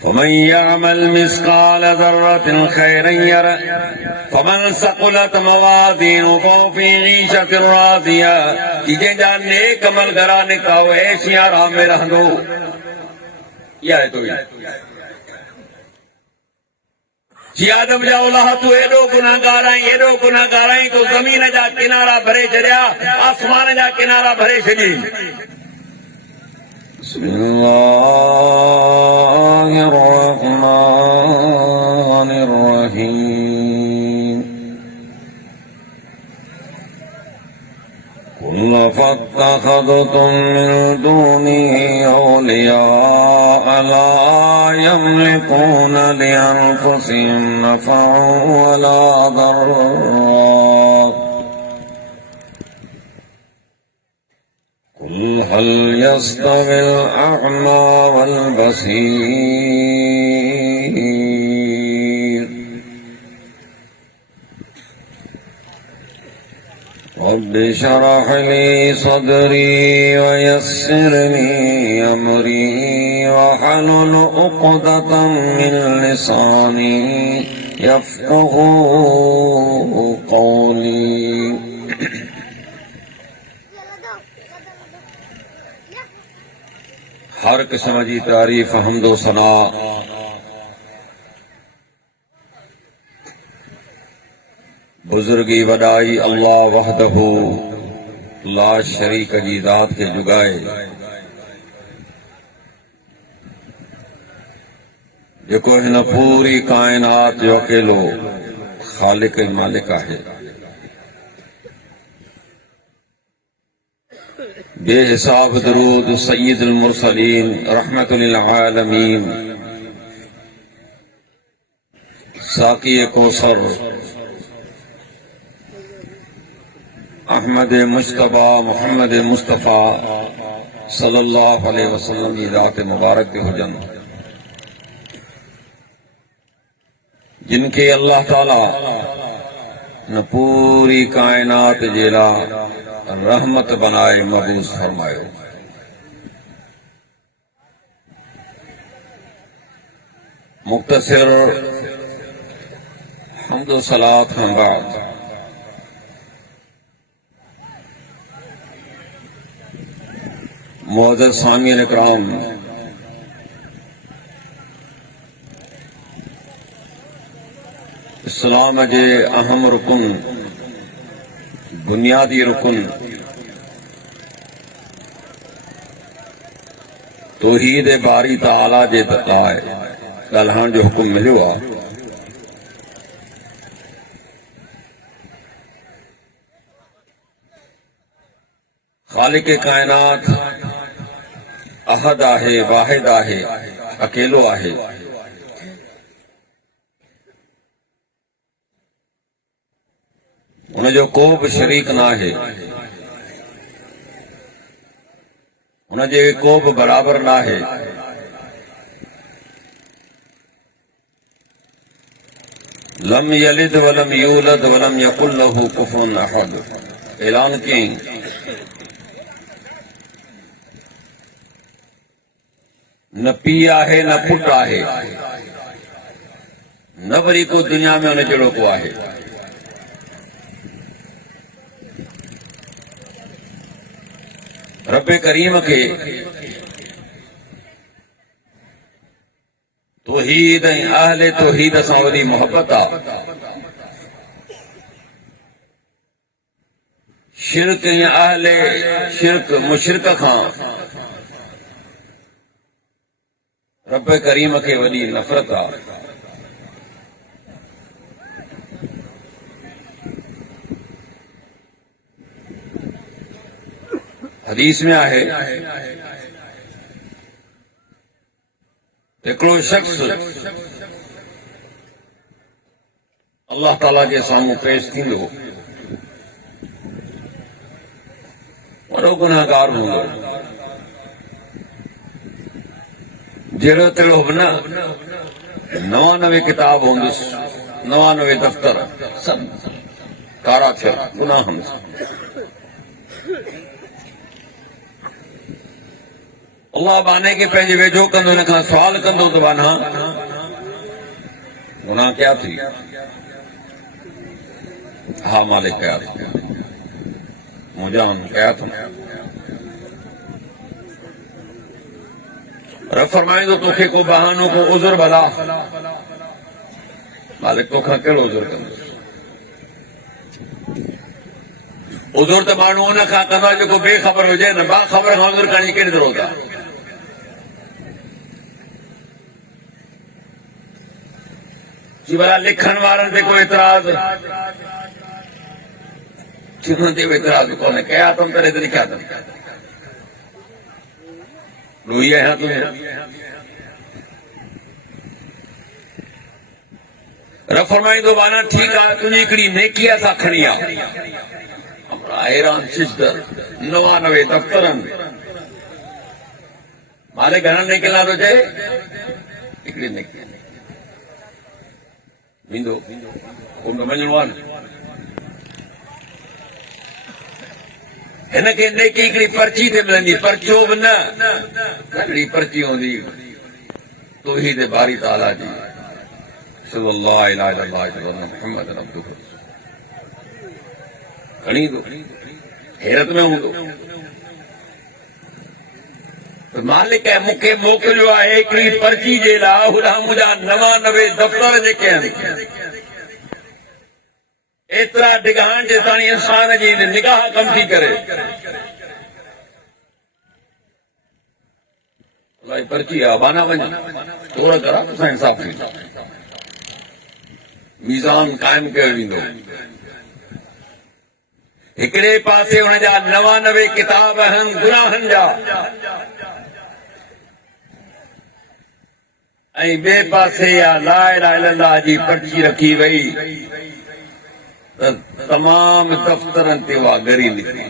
फमन यअमल मिस्काल ज़र्रतिन खैरन यरह फमन सक़ुलत मवाज़ीनुहु फ़फ़ी ईशतिन राज़िया। कि जंहिंजा नेक अमल घरां निकिता हो ऐशी आराम में रहंदो। इहा आहे तो जी आदम जा औलाद तू एडो गुनाहगार आई तो ज़मीन जा किनारा भरे छॾिया, आसमान जा किनारा भरे छॾी। बिस्मिल्लाहिर्रहमानिर्रहीम। कुल फत्तखज़्तुम मिन दूनिही औलियाअ ला यमलिकून लिअन्फुसिहिम नफ़अन वला दर्रा। कुल हल यस्तविल अअमा वल बसीर। रब्बि शरह ली सदरी वयस्सिर ली अमरी वहलुल उक़दतम मिन लिसानी यफ़क़हू क़ौली। हर किस्म जी तारीफ़ हम्दो सना बुजुर्गी वॾाई अल्लाह वहदहू ला शरीक जी ज़ात खे जुगाए, जेको हिन पूरी काइनात जो अकेलो ख़ालिक ऐं मालिक आहे। बेहिसाब दरूद सय्यदुल मुरसलीन रहमतुल लिल आलमीन साक़ी कौसर अहमद मुश्तबा मोहम्मद मुस्तफ़ा सल्लल्लाहु अलैहि वसल्लम जी ज़ात मुबारक ते हुजनि, जिनके अल्लाह ताला न पूरी कायनात जे लाइ रहमत बनाए मबूस फरमायो। मुख्तसर हम्द सलात खां बाद मुअज़्ज़ज़ सामीन इकराम, इस्लाम जे अहम रुकन बुनियादी रुकन तौहीद बारी ताला जे लाइ ॻाल्हाइण जो हुकुम मिलियो आहे। ख़ालिक काइनात अहद आहे, वाहिद आहे, अकेलो आहे। उनजो को बि शरीक न आहे, उनजे को बि बराबर न आहे। लम यलिद वलम यूलद वलम यकुल लहू कुफुवन अहद। ऐलान कयईं न पीउ आहे न पुटु आहे, न वरी को दुनिया में उन जहिड़ो को आहे। रब करीम के तौहीद ऐं अहले तौहीद सां वॾी मोहबत आहे। शिरक ऐं अहले शिरक मुशरिक खां रब करीम के वॾी नफ़रत आहे। हदीस में आहे हिकिड़ो शख्स अल्लाह ताला जे साम्हूं पेश थींदो, वॾो गुनाहगार हूंदो, जहिड़ो तहिड़ो बि न। 99 किताब हूंदुसि, 99 दफ़्तर सभु कारा थियल गुनाहनि सां। अल्लाह बाने के पंहिंजे वेझो कंदो हिन खां सुवाल कंदो त बाना गुनाह क्या थी? हा मालिक कया थी, मुजान कया थो। रब फरमाईंदो तोखे को बहानो को उज़ुर भला, मालिक तोखां कहिड़ो उज़ुर कंदुसि? उज़ुर त माण्हू हुन खां कंदो आहे जेको बेख़बर हुजे न, बाख़बर खां उज़ुर करण जी कहिड़ी ज़रूरत आहे? जी भला लिखण वारनि ते कोई एतिराज़, हुन ते एतिराज़ कोन्हे, कया अथमि तॾहिं त लिखिया अथमि, ॾोही आहियां तुंहिंजे। रब फरमाईंदो बाना ठीकु आहे, तुंहिंजी हिकिड़ी नेकी असां खणी आहे, हैरान सिजदर 99 दफ़्तरनि मालिक घणनि नेकी लाइ थो चए? हिकिड़ी नेकी वेंदो कोन वञिणो आहे न। हिनखे नेकी हिकिड़ी पर्ची ते मिलंदी, पर्चो बि न, हिकिड़ी पर्ची हूंदी तौहीद बारी ताला जी, सल्लल्लाहु अलैहि वसल्लम मुहम्मद रसूलुल्लाह, खणी ईंदो, हैरत में हूंदो त मालिक मूंखे मोकिलियो आहे हिकिड़ी पर्ची जे लाइ, होॾां मुंहिंजा 99 दफ़्तर जेके आहिनि एतिरा डिघाण जे ताणी इंसान जी निगाह कम थी करे, अलाए पर्ची आहे बाना वञ तोड़ करा तोसां इंसाफ़ थींदो, मीज़ान क़ाइमु कयो वेंदो। हिकिड़े पासे हुनजा 99 किताब आहिनि गुनाहनि जा, ऐं ॿिए पासे या ला इलाहा इल्लल्लाह जी पर्ची रखी वई त तमाम दफ़्तरनि ते उहा ॻरी निकिरी।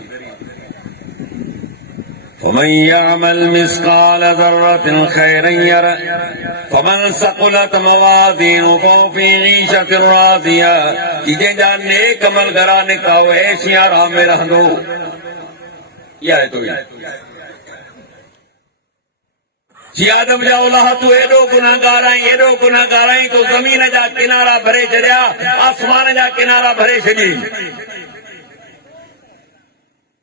فمن يعمل مثقال ذرة خيرا يره فمن ثقلت موازينه فهو في عيشة راضية। जंहिंजा नेक अमल घरा निकिता उहो ऐश आराम में रहंदो। इहा आहे तौहीद। जी आदम जा औलाद तूं एॾो गुनाहगार आहीं तो ज़मीन जा किनारा भरे छॾिया, आसमान जा किनारा भरे छॾी,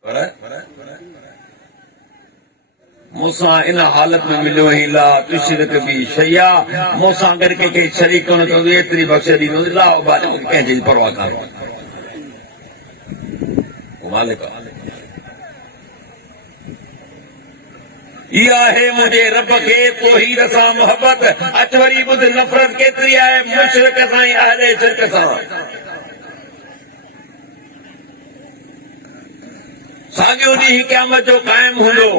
पर मूंसां इन हालत में मिलियो ही ला तुशरिक बि शैया, मूंसां गॾु कंहिंखे शरीक कोन कंदो, एतिरी बख़्श ॾींदो, ला उबाले कंहिंजी परवाह कान्हे। मालिक इहा आहे मुंहिंजे रब खे तौहीद सां मोहबत। अच वरी ॿुध नफ़रत केतिरी आहे मुशरिक सां ऐं अहले शिरक सां। साॻियो ॾींहुं क़यामत जो क़ाइमु हूंदो।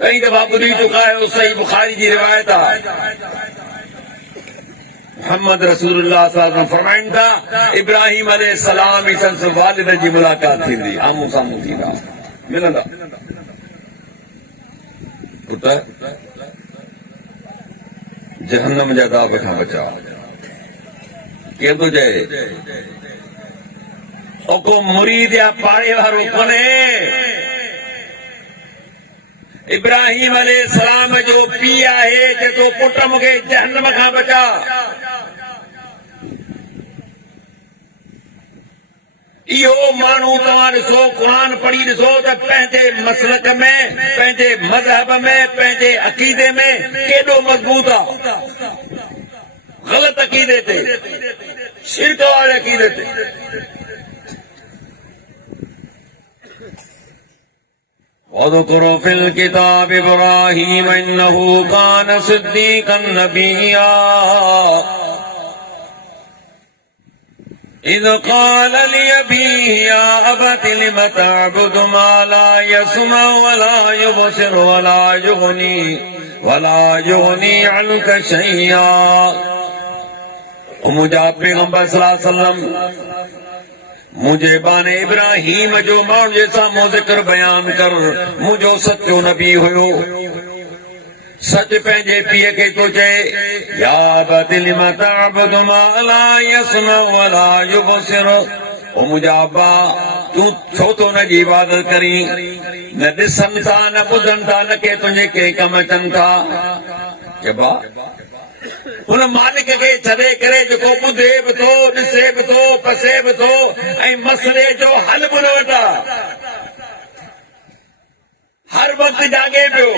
कई दफ़ा ॿुधी चुका आहियो, सही बुखारी जी रिवायत आहे, मोहम्मद रसूलुल्लाह सल्लल्लाहु अलैहि वसल्लम फरमाइनि था इब्राहिम अलैहिस्सलाम ई संस वालिद जी मुलाक़ात थींदी, आम्हूं साम्हूं थींदा, मिलंदा। पुट जहन्नम जे अज़ाब खां बचा, केर थो चए ओ को मुरीद या पाड़े वारो कोन्हे, इब्राहिम अलैहिस्सलाम जो पीउ आहे जेको पुट मूंखे जहन्नम खां बचा। इहो माण्हू तव्हां ॾिसो, क़ुर पढ़ी ॾिसो त पंहिंजे मसलक में, पंहिंजे मज़हब में, पंहिंजे अक़ीदे में केॾो मज़बूत आहे। ग़लति अक़ीदे ते, शिरक वारे अक़ीदे ते। وَاذْكُرْ فِي الْكِتَابِ إِبْرَاهِيمَ إِنَّهُ كَانَ صِدِّيقًا نَبِيًّا إِذْ قَالَ لِأَبِيهِ يَا أَبَتِ لِمَ تَعْبُدُ مَا لَا يَسْمَعُ وَلَا يُبْصِرُ وَلَا يُغْنِي عَنْكَ شَيْئًا। मुंहिंजा पैगंबर सल्लल्लाहु अलैहि वसल्लम मुंहिंजे बाने इब्राहिम जो माण्हू जे साम्हूं ज़िक्र बयान कर, मुंहिंजो सचो नबी हुयो। सच पंहिंजे पीउ खे थो चए, या अबति लिम तअबुदु मा ला यस्मउ वला युबसिरु, ओ मुंहिंजा अब्बा तूं छो तो हुन जी इबादत करी न ॾिसनि था न ॿुधनि था न के तुंहिंजे कंहिं कम अचनि था चइबा हुन मालिक खे छॾे करे जेको ॿुधे बि थो ॾिसे बि थो पसे बि थो ऐं मसइले जो हल बि न वठा हर वक़्तु जागे पियो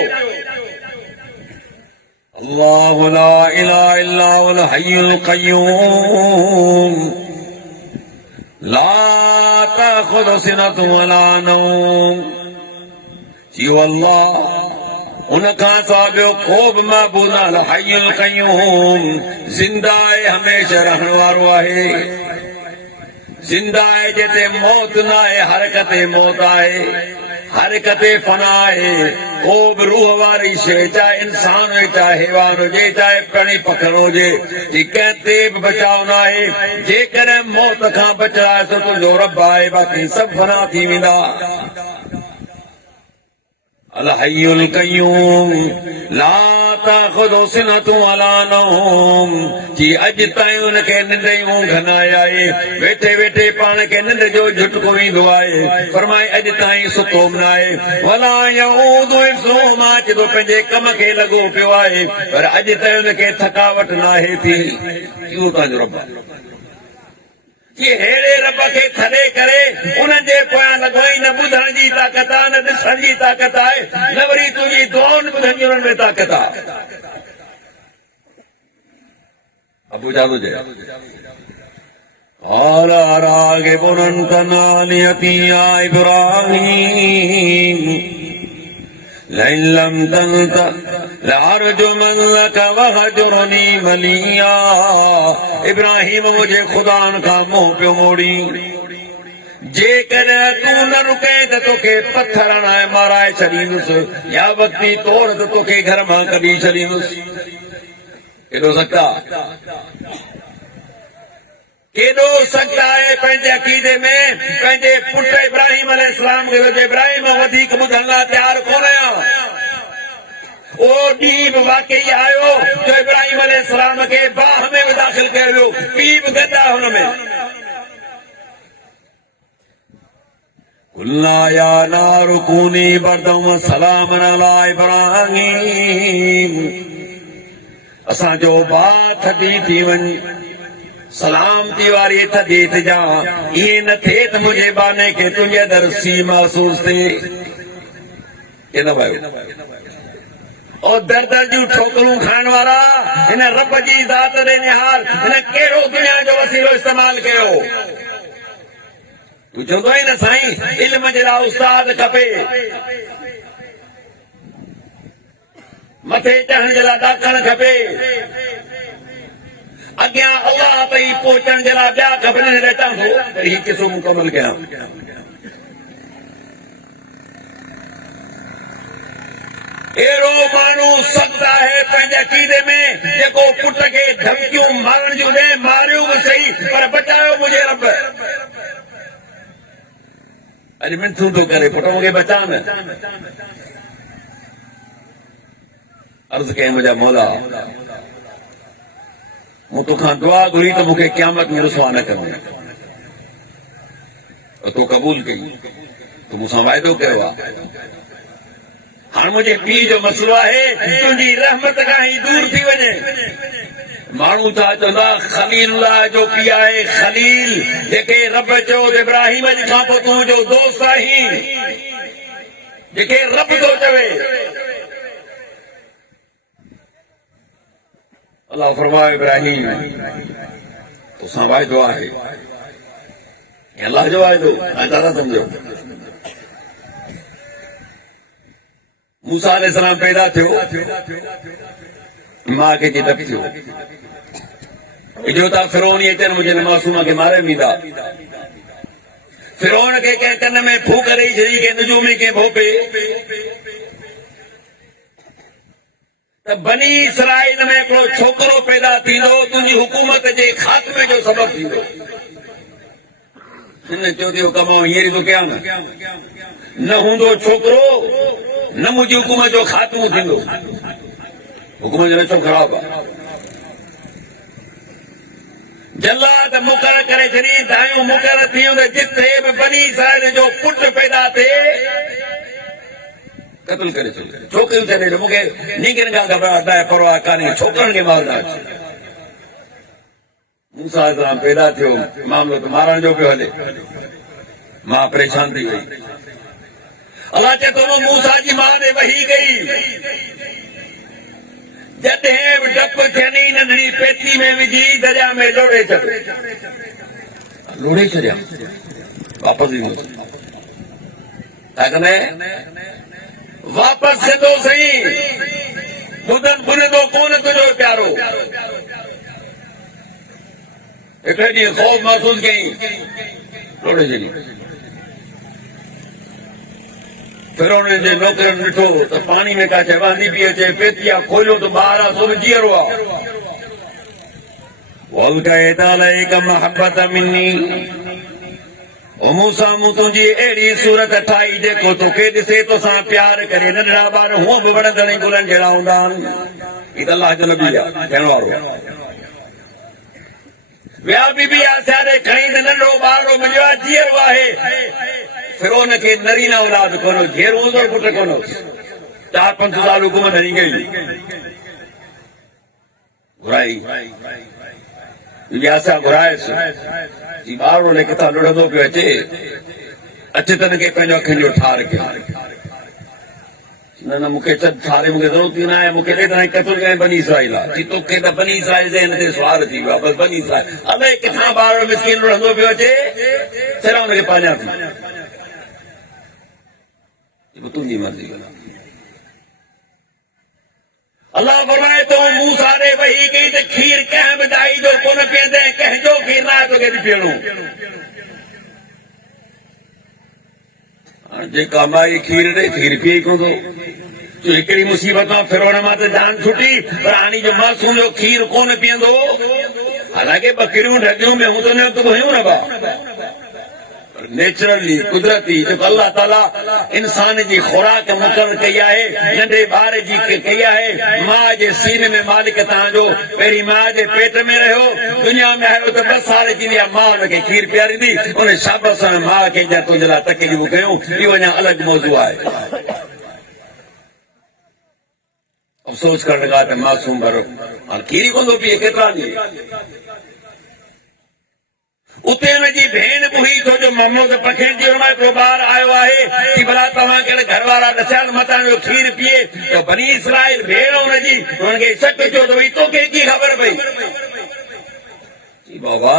अल्लाहु ला इलाहा इल्ला हुवल हय्युल क़य्यूम ला ताख़ुज़ुहु सिनतुन वला नौम जियो अल्लाह उन खां सवाइ ॿियो को बि महबूद नाहे हय्युल क़य्यूम ज़िंदा आहे हमेशह रहण वारो आहे ज़िंदा आहे जिते मौत न आहे हरकत मौत आहे हरकत फना आहे को बि रूह वारी शइ चाहे इंसान हुजे चाहे हैवान हुजे चाहे प्राणी पखिड़ो हुजे कंहिं ते बि बचाव न आहे जेकॾहिं मौत खां बचाए त तुंहिंजो रब आहे बाक़ी सभु फना थी वेंदा अल हय्युल क़य्यूम ला ताख़ुज़ुहु सिनतुन वला नौम जी अॼु ताईं हुनखे निंड जी ऊंघ न आहे वेठे वेठे पाण खे निंड जो झटको ईंदो आहे फरमाए अॼु ताईं सुतो बि न आहे वला यऊदु हिफ्ज़ुहुमा अचे थो पंहिंजे कम खे लॻो पियो आहे पर अॼु ताईं हुनखे थकावट न आहे थी इहो तव्हांजो रब आहे कि हेड़े रब खे छॾे करे उन्हनि जे पोयां लॻाई न ॿुधण जी ताक़त आहे न ॾिसण जी ताक़त आहे न वरी तुंहिंजी दुआउनि ॿुधण जी उन्हनि में ताक़त आहे अबू जादू जे قال راغب أنت عن آلهتي يا إبراهيم لئن لم تنته لأرجمنك وهجرني مليا इब्राहिम मुझे खुदा खां मुंहुं पियो मोड़ी जेकॾहिं तूं न रुके त तोखे पत्थर हणाए माराए छॾींदुसि या वक़्ती तौर ते तोखे घर मां कढी छॾींदुसि केॾो सख़्तु केॾो सख़्तु आहे पंहिंजे अक़ीदे में पंहिंजे पुट इब्राहिम अलैहिस्सलाम खे इब्राहिम वधीक ॿुधण लाइ तयारु कोन आहियां ओ ॾींहुं बि वाकई आयो जो इब्राहिम अलैहिस्सलाम खे बाह में बि दाख़िल कयो वियो पीउ बि गॾु हुन में कुल्ला या नारु कूनी बरदम सलामन अला इब्राहिम असांजो बाह थधी थी वञे सलामती वारी थधी थी जा इहे न थिए त मुंहिंजे बाने खे तुंहिंजे दर सी महसूस थिए के न भाई और दर दर जूं ठोकरूं खाइण वारा हिन रब जी ज़ात ॾे निहाल हिन कहिड़ो दुनिया जो वसीलो इस्तेमाल कयो तूं चवंदो आहीं न साईं इल्म जे लाइ उस्ताद खपे मथे चढ़ण जे लाइ ॾाकण खपे अॻियां अल्लाह ताईं पहुचण जे लाइ ॿिया खपनि रहता थो हीउ किसो मुकमल कयां अहिड़ो माण्हू सख़्तु आहे पंहिंजे अक़ीदे में जेको पुट खे धमकियूं मारण जूं ॾे मारियूं बि सही पर बचायो मुंहिंजे रब अॼु मिंथूं थो करे पुट मूंखे बचा न अर्ज़ कयईं मुंहिंजा मौला मूं तोखां दुआ घुरी त मूंखे क़यामत में रुसवा न कंदे तो क़बूल कई तूं मूंसां वाइदो कयो आहे हाणे मुंहिंजे पीउ जो मसइलो आहे तुंहिंजी रहमत खां ई दूर थी वञे माण्हू छा चवंदा खलीलुल्लाह जो पीउ आहे खलील जेके रब चयो इब्राहिम खां पोइ तुंहिंजो दोस्त आहीं जेके रब थो चवे अल्लाह फरमाए इब्राहिम तोसां वाइदो आहे अल्लाह जो वाइदो ऐं दादा सम्झो मूसा अलैहिस्सलाम पैदा थियो मां खे जिदक थियो जो था फिरौन अचनि मुंहिंजे मासूम खे मारे वेंदा फिरौन खे कंहिं कन में फूक ॾेई छॾी कंहिं नजूमी कंहिं भोपे त बनी इसराइल में हिकिड़ो छोकिरो पैदा थींदो तुंहिंजी हुकूमत जे ख़ात्मे जो सबबु थींदो हिन चयो कम हींअर थो कयां न हूंदो छोकिरो न मुंहिंजी हुकूमत जो ख़ात्मो थींदो हुकूमत जो नशो ख़राब आहे जल्लाद मुकर करे छॾी दायूं मुकर थियूं त जिथे बि बनी इसराइल जो पुट पैदा थिए क़त्ल करे छॾियो। छोकिरियूं छॾे ॾियो, मूंखे नींगनि खां घबराहट आहे, परवाह कान्हे, छोकिरनि खे मारंदा अचे। मूसा अलैहिस्सलाम पैदा थियो, मामलो त मारण जो पियो हले, मां परेशान थी वई। अलाह चए थो मूसा जी मां ॾे वही गई, जॾहिं बि डप थियनि नंढड़ी पेती में विझी दरिया में लोड़े छॾिया, वापसि ईंदो वापसि सिधो सही ॿुधनि ॿुधंदो कोन तुंहिंजो प्यारो। हिकिड़े ॾींहुं ख़ौफ़ महसूस कयईं, लोड़े छॾी। फिरौन जे नौकरनि ॾिठो त पाणी में का चवांदी पई अचे, पेती आहे, खोलियो त ॿार आहे, सो जीअरो आहे। मूसा मूं तुंहिंजी अहिड़ी सूरत ठाही जेको तोखे ॾिसे तोसां प्यार करे। नंढड़ा ॿार हूअं बि वणंदड़ गुलनि जहिड़ा हूंदा आहिनि। हीउ त अलाह जो नबी आहे, थियण वारो। विया बीबी आसिया खणी त नंढड़ो ॿारो मिलियो आहे, जीअरो आहे। फिरौन खे नरीना औलाद कोन, घेर हूंदो पुट कोन। 4-5 साल हुकूमत हणी गई, घुराई घुरायसि। ॿारो ने किथां लुढ़ंदो पियो अचे, अचे तन खे पंहिंजो अखियुनि जो ठार कयो। न न मूंखे ठारे, मूंखे ज़रूरत ई न आहे, मूंखे ॾे त क़त्ल कयईं बनी इसराइल आहे। तोखे त बनी इसराइल जे हिन ते सुवार थी वियो आहे, बसि बनी इसराइल। अलाए किथां ॿारो मिसकिन लुढ़ंदो पियो अचे, सिरां हुनखे पाञा थी। तुंहिंजी मर्ज़ी। अलाह फरमाए थो मूसा ॾे वही कई त खीर कंहिं बि दाई जो कोन पीअंदे, कंहिंजो खीर न आहे तोखे बि पीअणो। जेका माई खीर ॾे, खीर पीए कोन थो। हिकिड़ी मुसीबत मां फिरौन मां त जान छुटी, पर हाणे जो मासूम जो खीर कोन पीअंदो। हालांकि बकरियूं ढगियूं में हूं त न हुयूं न बा, नेचुरली कुदरती जेको अल्लाह ताला इंसान जी खुराक मुक़ररु कई आहे, नंढे ॿार जी कई आहे। मां जे सीने में मालिक तव्हांजो पहिरीं मां जे पेट में रहियो, दुनिया में आयो त 10 साल जी मां हुनखे खीर पीआरींदी, उन शाबस मां खे तुंहिंजे लाइ तकलीफ़ूं कयूं। इहो अञा अलॻि मौज़ू आहे। अफ़सोस करण लॻा त मासूम भरो हाणे खीर कोन थो पीए, केतिरा ॾींहं। उते हुनजी भेण बि हुई, छो जो मोहम्मद पखेड़ जी हिकिड़ो ॿार आयो आहे कि भला तव्हां कहिड़े घर वारा ॾसिया मतां जो खीर पीए, त बनी इसराइल भेण हुनजी, हुनखे शक थियो त भई तोखे कीअं ख़बर पई। बाबा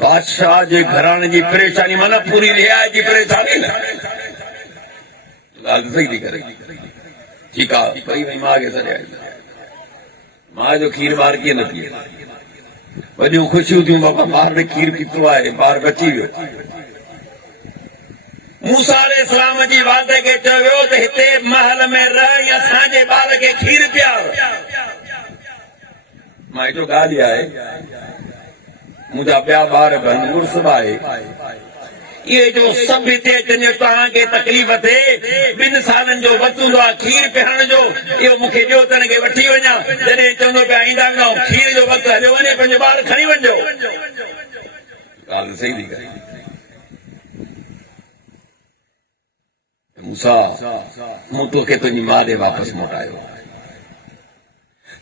बादशाह जे घराणे जी परेशानी माना पूरी रियायत जी परेशानी न, ॻाल्हि सही थी करे। ठीकु आहे, पई वई मां खे सॾाई, मां जो खीर ॿार कीअं न पीए। वॾियूं ख़ुशियूं थियूं, बाबा ॿार ने खीर पीतो आहे, ॿार बची वियो। मूसा अलैहिस्सलाम जी वाद खे चयो वियो त हिते महल में रह, असांजे ॿार खे खीर पीआर। मां हेॾो ॻाल्हि आहे, मुंहिंजा ॿिया ॿार बि मुड़ुस बि आहे। इहे जो सभु हिते अचनि, तव्हांखे तकलीफ़ थिए, 2 सालनि जो वक़्तु हूंदो आहे खीर पीअण जो, इहो मूंखे ॾियो त हिनखे वठी वञा। जॾहिं चवंदो पिया ईंदा न खीर जो वक़्तु हलियो वञे, पंहिंजो ॿार खणी वञिजो। ॻाल्हि सही थी करे। मूसा मूं तोखे तुंहिंजी मां ॾे वापसि मोटायो।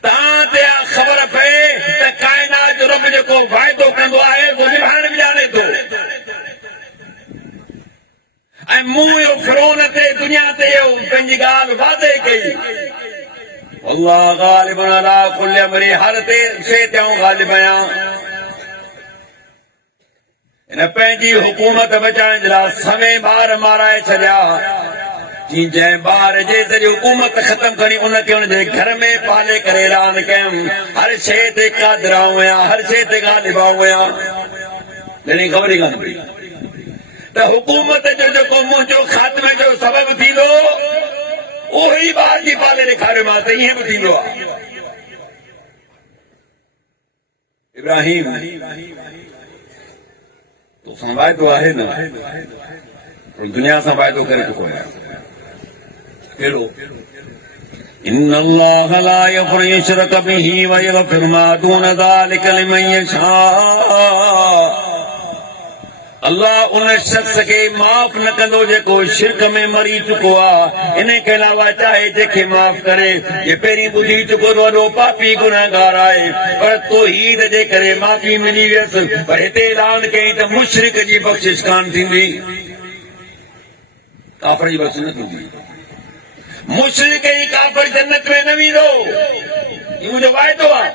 तव्हां ते ख़बर पए त काइनात जो रब जेको वाइदो कंदो आहे उहो निभाइण बि ॼाणे थो। ऐं मूं इहो फिरौन ते दुनिया ते पंहिंजी ॻाल्हि वादे कई। अल्लाह ग़ालिबुन अला कुल्लि अम्रि, हर ते शइ ते आऊं ग़ालिब आहियां। हिन पंहिंजी हुकूमत बचाइण जे लाइ समय ॿार माराए छॾिया। जंहिं ॿार जे ज़रिए हुकूमत ख़तम करी, उनखे हुनजे घर में पाले करे ऐलान कयमि, हर शइ ते क़ादिर आहियां, हर शइ ते ग़ालिब आहियां। जॾहिं ख़बर ई कान पई त हुकूमत जो जेको मुंहिंजो ख़ात्मे जो सबबु थींदो, उहो ई ॿार जी पाले ॾेखारियो मां त ईअं बि थींदो आहे। इब्राहिम तोसां वाइदो आहे न, दुनिया सां वाइदो करे चुको आहियां। कहिड़ो इन्नल्लाह ला यग़फ़िरु युश्रक बिही व यग़फ़िरु मा दून ज़ालिका लिमन यशा। अल्लाह उन शख्स के माफ़ न कंदो जेको शिरक में मरी चुको आहे। इन के अलावा चाहे जेके माफ़ करे ये पहिरीं ॿुधी चुको वॾो पापी गुनाहगार आहे, पर तौहीद जे करे माफ़ी मिली वियसि। पर हिते ऐलान कयईं त मुशरिक जी बख़्शिश कान थींदी, काफ़िर जी बख़्शिश न थींदी। मुशरिक ऐं काफ़िर जन्नत में न वेंदो, इहो मुंहिंजो वाइदो आहे।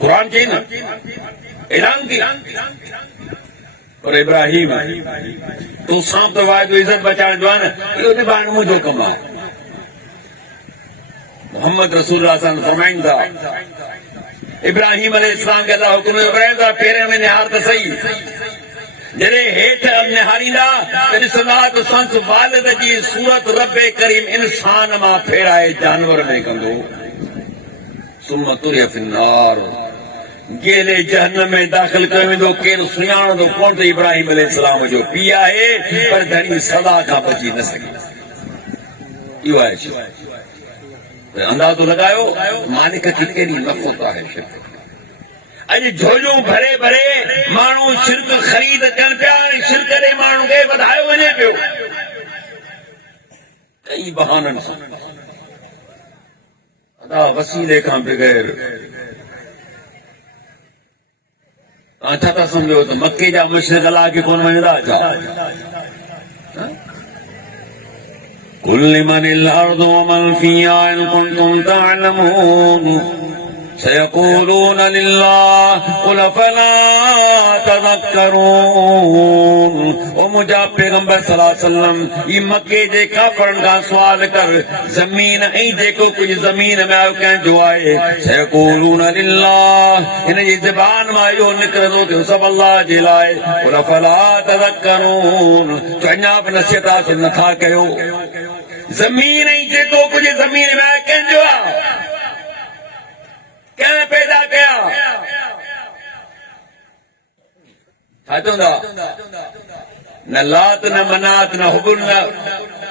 क़ुरान चई न, ऐलान कई। और इब्राहिम तूं सां त वाइदो इज़त बचाइण जो आहे न, इहो निभाइण मुंहिंजो कमु आहे। मोहम्मद रसूलुल्लाह सल्लल्लाहु अलैहि वसल्लम फरमाइनि था, इब्राहिम अलैहिस्सलाम खे अल्लाह हुकुम इब्राहिम था पेर में निहार त सही। जॾहिं हेठि निहारींदा त ॾिसंदा त संस वालिद जी सूरत रब्बे करीम इंसान मां फेराए जानवर में कंदो। सुम्म तुरिया फिन्नार, गेले जहन्नम में दाख़िल कयो वेंदो। केरु सुञाणंदो कोन त इब्राहिम अलैहिस्सलाम जो पीउ आहे, पर धणी सदा खां बची न सघे। इहो आहे अंदाज़ो लगायो मालिक खे केॾी नफ़रत आहे शिरक। अॼु झोलियूं भरे भरे माण्हू शिरक ख़रीद कनि पिया, शिरक ॾे माण्हू खे वधायो वञे पियो कई बहाननि सां। अदा वसीले खां बग़ैर तव्हां छा था सम्झो त मके जा मुशरिक अलाह खे कोन मञंदा छा? कुल लिमनिल अर्दु वमन फ़ीहा इन कुंतुम तअलमून सयक़ूलून लिल्लाह क़ुल फ़ला तज़क्करून। ओ मुंहिंजा पैगंबर सल्लल्लाहु अलैहि वसल्लम ई मके जे काफ़िरनि खां सुवाल कर, ज़मीन ऐं जेको कुझु ज़मीन में आयो कंहिंजो आहे। सयक़ूलून लिल्लाह, हिन जी ज़बान मां इहो निकिरंदो त सभु अल्लाह जे लाइ। क़ुल फ़ला तज़क्करून, तो अञा बि नसीहत हासिल नथा कयो। ज़मीन ऐं जेको कुझु ज़मीन में आयो कंहिंजो आहे? कंहिं पैदा कया? छा चवंदा? न लात न मनात न हुबुल न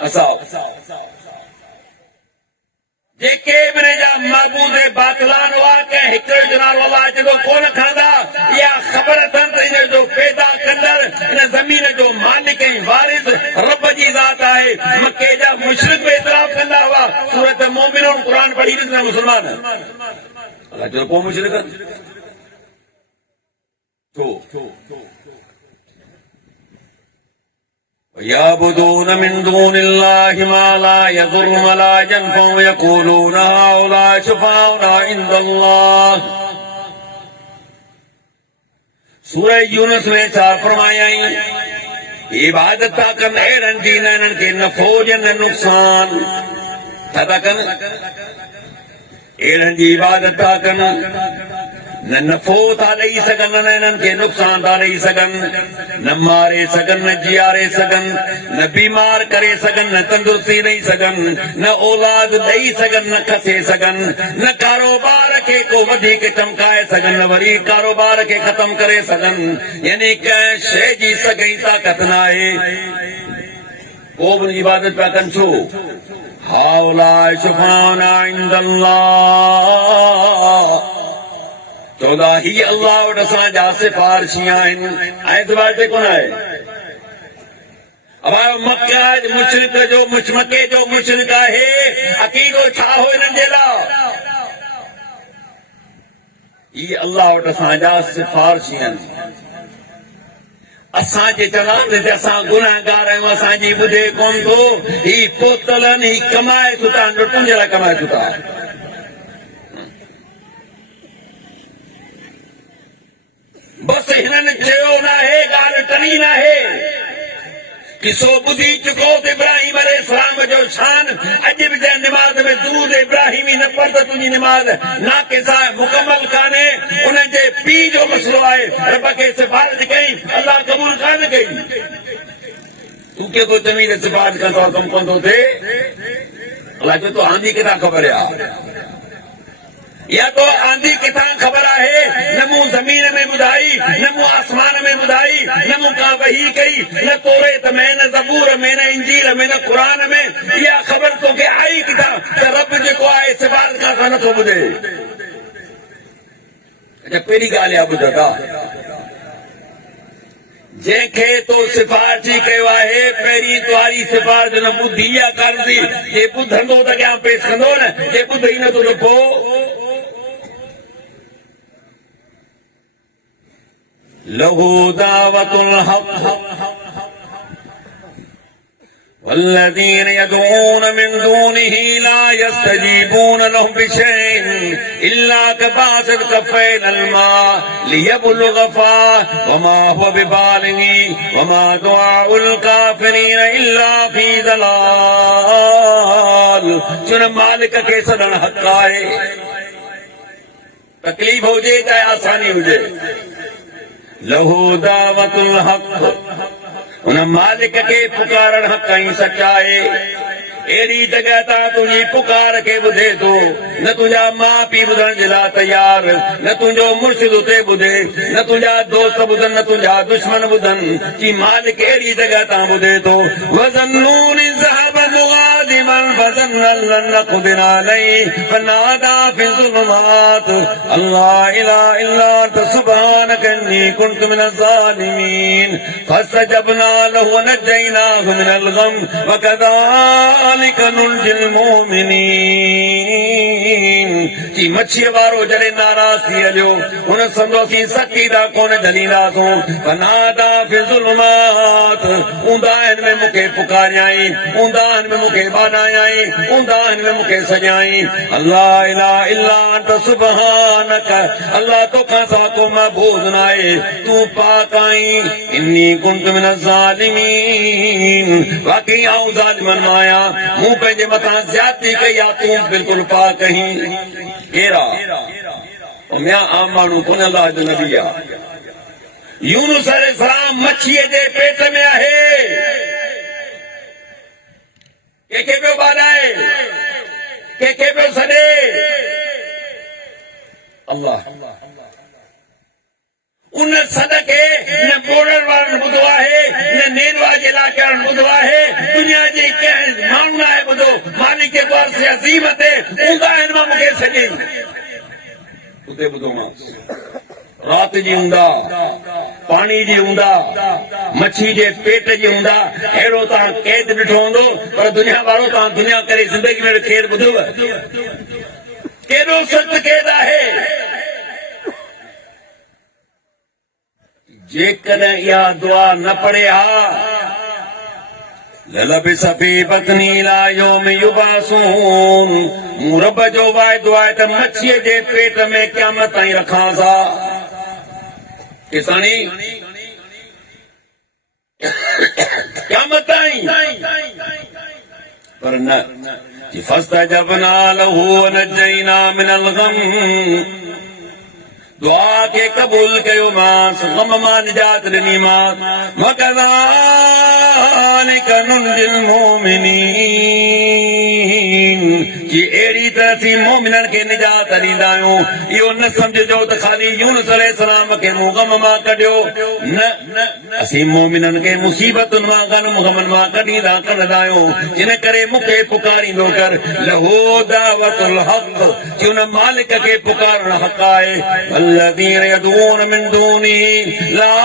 असाब। जेके बि जा महबूद बातिलान हुआ कंहिं हिकिड़े जो नालो अलाह जेको कोन खणंदा, इहा ख़बर अथनि त इन जो पैदा कंदड़ इन ज़मीन जो मालिक ऐं वारिस रब जी ज़ात आहे। मके जा मुशरिक बि इतराफ़ कंदा हुआ। सूरत मोमिनून क़ुरान पढ़ी ॾिसंदा मुस्लमान। अल्लाह जो को मुशरिक छो याबुदून मिन दूनिल्लाहि मा ला यदुर्रुहुम व ला यनफउहुम यक़ूलून हाउलाइ शुफ़ाउना इंदल्लाह। सूरह यूनुस में छा फरमायाई? इबादत था कनि अहिड़नि दीननि खे नफ़ो ॾियनि नुक़सान छा था कनि? अहिड़नि जी इबादत था कनि न नफ़ो था ॾेई सघनि, न इन्हनि खे नुक़सान था ॾेई सघनि, न मारे सघनि, न जीआरे सघनि, न बीमार करे सघनि, न तंदुरुस्ती ॾेई सघनि, न औलाद ॾेई सघनि, न खसे सघनि, न कारोबार खे को वधीक चमकाए सघनि, न वरी कारोबार खे ख़तम करे सघनि। यानी कंहिं शइ जी सघई ताक़त न आहे। को बि इबादत पिया कनि छो? हाउलाइ शुफ़ाउना इंदल्लाह, चौदा ही अल्लाह वटि असांजा सिफ़ारिशी आहिनि। ऐं सिफ़ारिश कोन आहे। अब मके जो मुशरिक आहे, अक़ीदो छा हो हिननि जे लाइ? ही अल्लाह वटि असांजा सिफ़ारिशी आहिनि। असांजे चवंदा त असां गुनाहगार आहियूं, असांजी ॿुधे कोन थो। ही पोतलनि ही कमाए सुठा लुटनि जे लाइ कमाए सुठा। बस हिननि चयो न आहे, ॻाल्हि टनी न आहे। किसो ॿुधी चुको त इब्राहिम अलैहिस्सलाम जो शान अॼु बि जंहिं निमाज़ में दूध इब्राहिमी न पढ़ त तुंहिंजी निमाज़ नाक़िस आहे, मुकमल कान्हे। उन जे पीउ जो मसइलो आहे। रब खे सिफ़ारिश कई, अल्लाह क़बूल कान कई। तूं केतिरो ज़मीन सिफ़ारिश कंदो कमु कोन थो थिए? अलाह चए थो आंधी किथां ख़बर आहे? या तो आंधी किथां ख़बर आहे? न मूं ज़मीन में ॿुधाई, न मूं आसमान में ॿुधाई, न मूं का वही कई, न तौरेत में, न ज़बूर में, न इंजील में, न क़ुरान में। इहा ख़बर तोखे आई किथां त रब तो न तो ॿुधे। अच्छा पहिरीं ॻाल्हि आहे ॿुधंदा जंहिंखे तो सिफारिशी कयो आहे पहिरीं तुंहिंजी सिफारिश न ॿुधी आहे करंदी जे ॿुधंदो त अॻियां पेश कंदो न जे ॿुधे ई नथो त पोइ लहू दावतुल हक़ والذين يدعون من دونه لا يستجيبون لهم بشيء إلا كباسط كفين الماء ليبلغ فاه وما هو ببالغه وما دعاء الكافرين إلا في ضلال چون مالک کے سدن حق آئے تکلیف ہو جائے چاہے آسانی ہو جائے لہو دعوت الحق उन मालिक खे पुकारण हक़ ऐं सचाए अहिड़ी जॻह तां तुंहिंजी पुकार खे ॿुधे थो न तुंहिंजा माउ पीउ ॿुधण जे लाइ तयार न तुंहिंजो मुर्शिद उते ॿुधे न तुंहिंजा दोस्त ॿुधनि न तुंहिंजा दुश्मन ॿुधनि कि मालिक अहिड़ी जॻह तां ॿुधे थो وَظَنُّونِ ذَهَبَ مُغَاضِبًا فَظَنَّ أَن لَّن نَّقْدِرَ عَلَيْهِ فَنَادَىٰ فِي الظُّلُمَاتِ أَن لَّا إِلَٰهَ إِلَّا أَنتَ سُبْحَانَكَ إِنِّي كُنتُ مِنَ الظَّالِمِينَ فَاسْتَجَبْنَا لَهُ وَنَجَّيْنَاهُ مِنَ الْغَمِّ وَكَذَٰلِكَ نُنجِي الْمُؤْمِنِينَ कि मच्छीअ वारो जॾहिं नाराज़ थी हलियो हुन संदोसीं सखी ॾांहुं कोन झलींदासूं फनादा फी ज़ुल्मात ऊंदाहनि में मूंखे पुकारियाई ऊंदाहनि में मूंखे बानायाई ऊंदाहनि में मूंखे सॼाई अल्लाह इलाहा इल्ला अंत सुब्हानक अल्लाह तोखां सवा को मबूद न आहे तूं पाक आहीं इन्नी कुंतु मिन ज़ालिमीन वाकई आऊं ज़ालिमनि मां आहियां मूं पंहिंजे मथां ज़्यादती कई आहे तूं बिल्कुलु पाक आहीं केरा मैं आम मानू कोन अल्लाह जो नबी आ यूनुस अलैहिस्सलाम मच्छीअ जे पेट में आहे कंहिंखे पियो ॿाराए कंहिंखे पियो सॾे अल्लाह उन सॾ खे न ॿोड़ण वारनि ॿुधो आहे न नेरवा जे इलाइक़े वारनि ॿुधो आहे दुनिया जे कंहिं माण्हू न आहे ॿुधो मालिक वारस अज़ीम ते ऊंदाहनि मां मूंखे सॼे उते ॿुधोमांसि रात जी ऊंदा पाणी जी ऊंदा मच्छी जे पेट जी ऊंदा अहिड़ो तव्हां क़ैद ॾिठो हूंदो पर दुनिया वारो तव्हां दुनिया करे ज़िंदगी में खेर ॿुधव केॾो सख़्तु क़ैद आहे जेकॾहिं इहा दुआ न पढ़े हा ललबिस फी बतनी ला यौम युबासून मूं रब जो वाइदो आहे त मच्छीअ जे पेट में क़यामत ताईं रखांसि हा किसानी क़यामत ताईं पर न फस्तजबना लहू वनजैना मिनल गम दुआ के कबूल कयो मांस गम मां निजात ॾिनी मांस वकज़ालिक नुंजिल मुमिनीन कि अहिड़ी तरह सी मोमिननि खे निजात ॾींदा आहियूं इहो न सम्झजो त ख़ाली यूनुस अलैहिस्सलाम खे मूं गम मां कढियो न असीं मोमिननि खे मुसीबतुनि मां गमनि मां कढींदा कढंदा आहियूं इन करे मूंखे पुकारींदो कर लहो दावतुल हक़ कि उन मालिक खे पुकारणु हक़ आहे الذين يدعون من دونه لا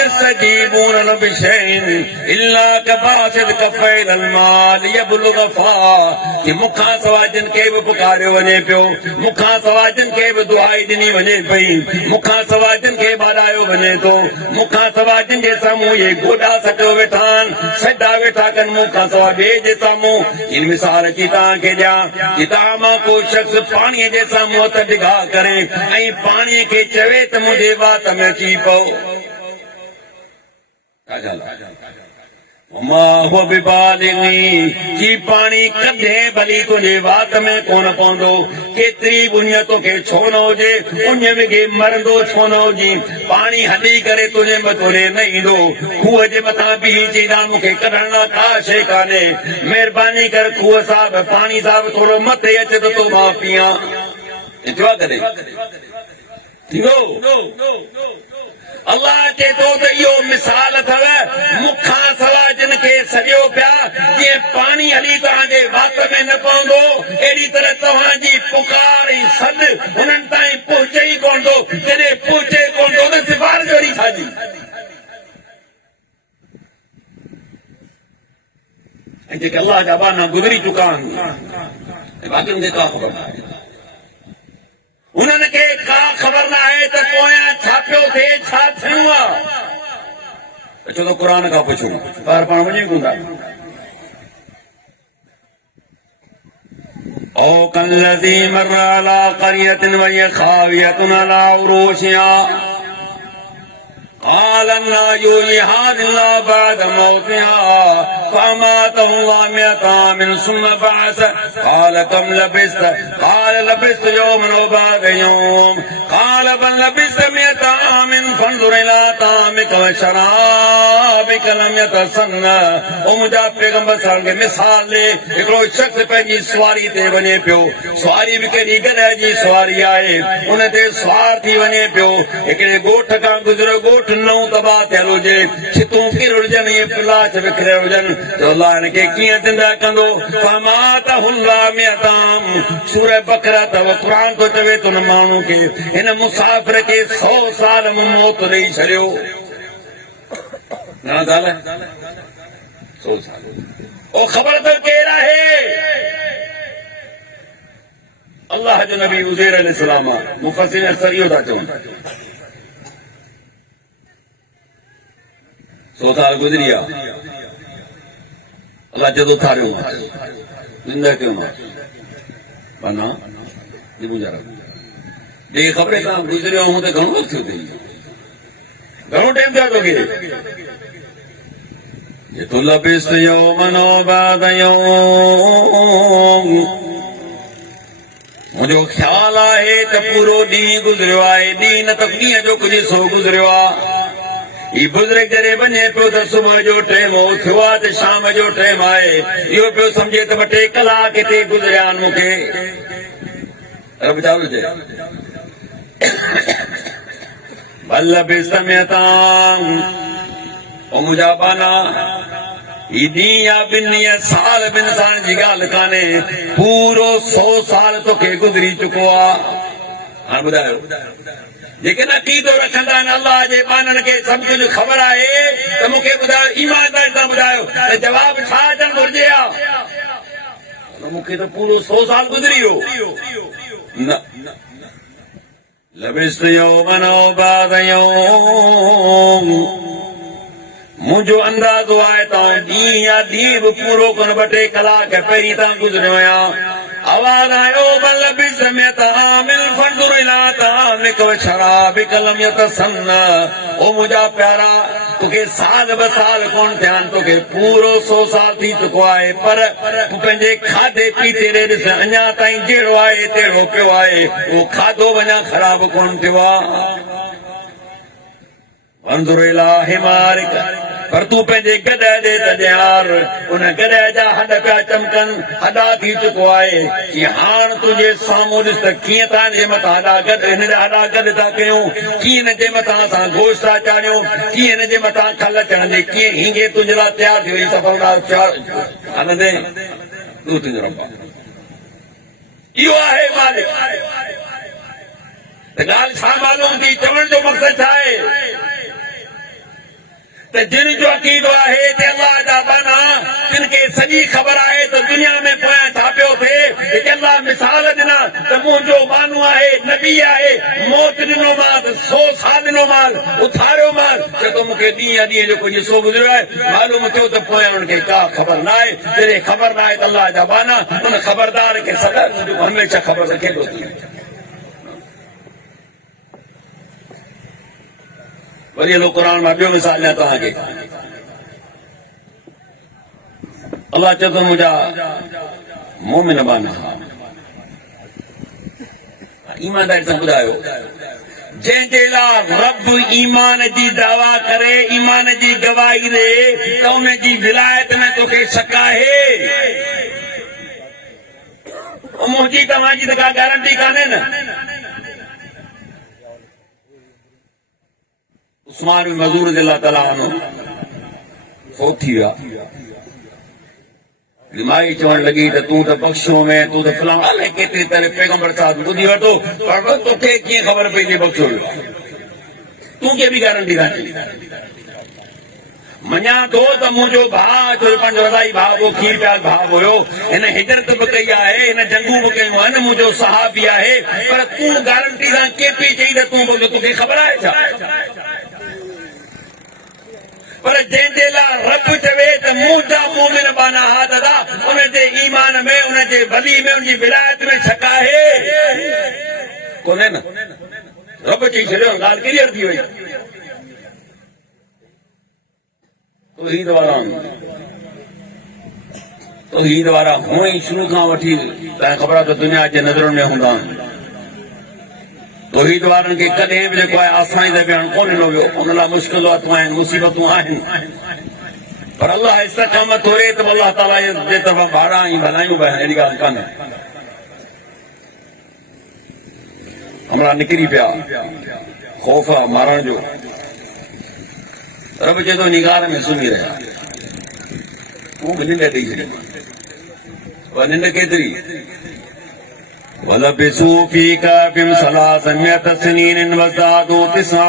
يستجيبون له بشيء الا كباسط كفين الماء ليبلغ فاه कि मुखां सवाइ जिन खे बि पुकारियो वञे पियो मुखां सवाइ जिन खे बि दुआई ॾिनी वञे पई मुखां सवाइ जिन खे ॿारायो वञे थो मुखां सवाइ जिन जे साम्हूं इहे गोॾा सटियो वेठा आहिनि सॾा वेठा कनि मुखां सवाइ ॿिए जे साम्हूं इन मिसाल अची तव्हांखे ॾियां कि तव्हां मां को शख़्स पाणीअ जे साम्हूं हथ डिघा करे ऐं पाणीअ खे चवे त मुंहिंजे वात में अची पओ पाणी कॾहिं भली तुंहिंजे वात में कोन पवंदो केतिरी बुनिया तोखे छो न हुजे उन में मरंदो छो न हुजे पाणी हली करे तुंहिंजे मथोरे न ईंदो खूह जे मथां बीही चईंदा मूंखे कढण लाइ का शइ कान्हे महिरबानी कर खूह साहिब पाणी साहिब थोरो मथे अचे त तो मां पीआं थींदो अल्लाह चे तो यो मिसाल अथव मुखा सवा जिन के सॼो पिया जीअं पानी हली तव्हांजे वात में न पवंदो अहिड़ी तरह तव्हांजी पुकार ऐं सॾ हुननि ताईं पहुचे ई कोन थो जॾहिं पहुचे कोन थो त सिफारिश वरी छाजी ऐं जेके अल्लाह जा बाना गुज़री चुका आहिनि बाक़ियुनि खे का ख़बर न आहे उन्हनि खे का ख़बर न आहे त पोयां छा पियो थिए छा थियो आहे छो त क़ुर खां पुछूं ॿार पाण वञी कोन था او كالذي مر على قرية وهي خاوية على عروشها قال النار يحيي الله بعد موتها فأماته الله 100 عام ثم بعث قال كم لبثت قال لبثت يوما أو بعد يوم قال بل لبثت 100 عام فانظر إلى طعامك وشرابك لم يتسنى मुंहिंजा पैगंबर सां मिसाल ॾे हिकिड़ो शख़्स पंहिंजी सवारी ते वञे पियो सवारी बि कहिड़ी गॾह जी सवारी आहे उन ते सवार थी वञे पियो हिकिड़े ॻोठ खां गुज़रियो ॻोठ नओं तबाह थियल हुजे छितूं किर हुजनि इहे पिलाच विखरियल हुजनि त अलाह हिन खे कीअं ज़िंदा कंदो सूर बकरा अथव क़ुर थो चवे त हुन माण्हू खे हिन मुसाफ़िर खे 100 साल मौत ॾेई छॾियो घणा साल 100 साल ओ ख़बर त केरु आहे अल्लाह जो नबी उज़ैर अलैहिस्सलाम मुफ़स्सिर अक्सर इहो था चवनि 100 साल गुज़री विया अल्लाह जदो थारियो ज़िंदा कयो माना ॿिए ख़बर खां गुज़रियो हूं त घणो वक़्तु थियो अथई घणो टाइम थियो तोखे لبثت يوما أو بعد يوم मुंहिंजो ख़्याल आहे त पूरो ॾींहुं गुज़रियो आहे ॾींहुं न त ॾींहं जो कुझु हिसो गुज़रियो आहे ही बुज़ुर्ग जॾहिं वञे पियो त सुबुह जो टाइम थियो आहे त शाम जो टाइम आहे इहो पियो सम्झे त 2 टे कलाक हिते गुज़रिया आहिनि मूंखे रब चालू चए बल लबिस्त मियताम ओ मुंहिंजा बाना ही ॾींहुं या 2 साल ॿिन सालनि जी ॻाल्हि कान्हे पूरो 100 साल तोखे गुज़री चुको आहे हाणे ॿुधायो जेके न अक़ीदो रखंदा आहिनि अल्लाह जे बाननि खे सभु कुझु ख़बर आहे त मूंखे ॿुधायो ईमानदारी सां ॿुधायो त जवाब छा अचणु घुरिजे हा मूंखे त पूरो 100 साल गुज़री वियो न लबिस्त यौमन औ बाद यौम मुंहिंजो अंदाज़ो आहे त ॾींहुं या ॾींहुं बि पूरो कोन 2 टे कलाक पहिरीं तां गुज़रियो आहियां आवाज़ आयो बल लबिस्त मियत आमिल फंदुर इला तामिक व शराबिक लम यतसन्ना ओ मुंहिंजा प्यारा तोखे साल ब साल कोन थिया आहिनि तोखे पूरो 100 साल थी चुको आहे पर तूं पंहिंजे खाधे पीते ॾे ॾिस अञा ताईं जहिड़ो आहे तहिड़ो पियो आहे उहो खाधो अञा ख़राब कोन थियो आहे फंदुर इला हिमारिक पर तूं पंहिंजे गॾ ॾे त ॾियार उन गॾ जा हॾ पिया चमकनि हॾा थी चुको आहे कि हाणे तुंहिंजे साम्हूं ॾिस त कीअं था हिन जे मथां हॾा गॾु हिन जा हॾा गॾु था कयूं कीअं हिन जे मथां असां गोश्त था चाढ़ियूं कीअं हिन जे मथां खल चढ़ंदे कीअं हींगे तुंहिंजे लाइ तयारु थी वई सफलदार हलंदे तूं तुंहिंजो रब इहो आहे मालिक त ॻाल्हि छा मालूम थी चवण जो मक़सदु छा आहे त जिन जो अक़ीदो आहे त अल्लाह जा बाना जिन खे सॼी ख़बर आहे त दुनिया में पोयां छा पियो थिए हिकु अल्लाह मिसाल ॾिना त मुंहिंजो माण्हू आहे नबी आहे मौत ॾिनोमांसि 100 साल ॾिनोमांसि उथारियोमांसि छो त मूंखे ॾींहुं या ॾींहं जो कुझु हिसो गुज़रियो आहे मालूम थियो त पोयां हुनखे का ख़बर न आहे जॾहिं ख़बर न आहे त अल्लाह जा बाना हुन ख़बरदार खे सदा हमेशह ख़बर रखे थो वरी हलो क़ुर मां ॿियो मिसाल ॾियां तव्हांखे अल्लाह चए थो मुंहिंजा मोमिन बाना ईमानदारी सां ॿुधायो जंहिंजे लाइ रब ईमान जी दावा करे ईमान जी गवाही ॾे त उन जी विलायत में तोखे शक आहे मुंहिंजी तव्हांजी त का गारंटी कान्हे न उस्मान बिन मज़ून रज़ियल्लाहु ताला अन्हु फोत थी विया। बीमारी चवण लगी त तूं त बख़्शो में, तूं त फलाणो अलाए केतिरी तरह पैगंबर साहब ॿुधी वठो, पर तोखे कीअं ख़बर पई जे बख़्शो वियो? तूं खे बि गारंटी कान्हे। मञा थो त मुंहिंजो भाउ, छो पंज वॾाई भाउ हो, खीर प्याल भाउ हुयो, हिन हिजरत बि कई आहे, हिन जंगू बि कयूं आहिनि, मुंहिंजो सहाबी आहे, पर तूं गारंटी सां के पई चई त तूं बख़्शो? तोखे ख़बर आहे छा? पर जंहिंजे लाइ रब चवे त मुंहिंजा मोमिन बाना हा दादा, उनजे ईमान में, उनजे वली में, उनजी विलायत में शक आहे कोन्हे न? रब चई छॾियो, ॻाल्हि क्लियर थी वई। तौहीद वारा हुअं ई शुरू खां वठी तव्हांखे ख़बर आहे त दुनिया जे नज़रुनि में हूंदा आहिनि। तौहीद वारनि खे कॾहिं बि जेको आहे आसानी ते वेहणु कोन ॾिनो वियो। उन लाइ मुश्किलातूं आहिनि, मुसीबतूं आहिनि, पर अलाह इस्तक़ामत थोरे त अलाह ताला जे तरफ़ां ॿारहं ई भलायूं बि आहिनि, अहिड़ी ॻाल्हि कान्हे। हमरा निकिरी पिया ख़ौफ़ आहे मारण जो। रब चए थो निगार में सुम्ही रहिया, तूं बि निंड ॾेई छॾ। उहा निंड केतिरी? वलबिसू फी कहफिहिम सलासमिअत सनीन वज़दादू तिस्आ।